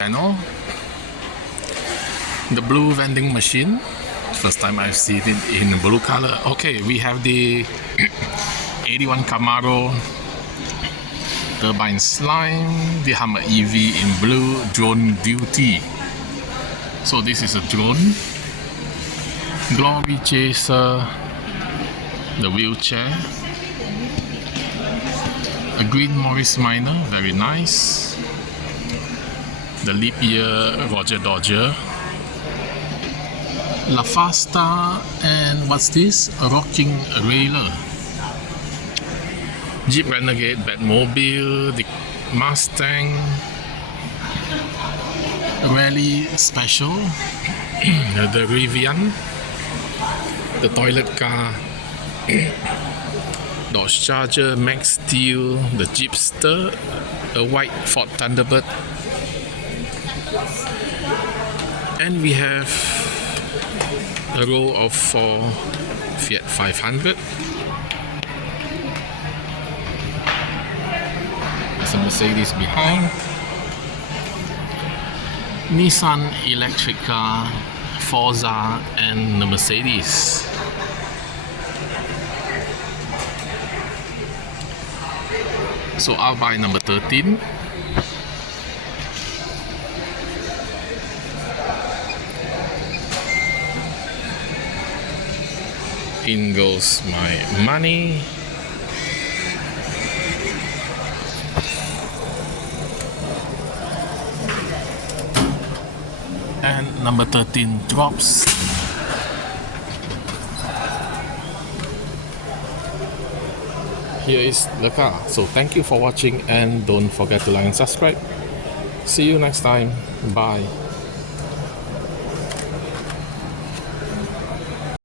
Channel. The blue vending machine. First time I've seen it in blue color. Okay, we have the 81 Camaro turbine slime, the Hummer EV in blue, drone duty. So this is a drone. Glory chaser, the wheelchair, a green Morris Minor, very nice. The leap year Roger Dodger, La Fasta, and what's this? A rocking railer. Jeep Renegade, Batmobile, the Mustang, Rally Special, the Rivian, the toilet car, Dodge Charger, Max Steel, the Jeepster, a white Ford Thunderbird, and we have a row of 4 Fiat 500. There's a Mercedes behind. Nissan electric car, Forza, and the Mercedes. So I'll buy number 13. In goes my money. And number 13 drops. Here is the car. So thank you for watching, and don't forget to like and subscribe. See you next time. Bye.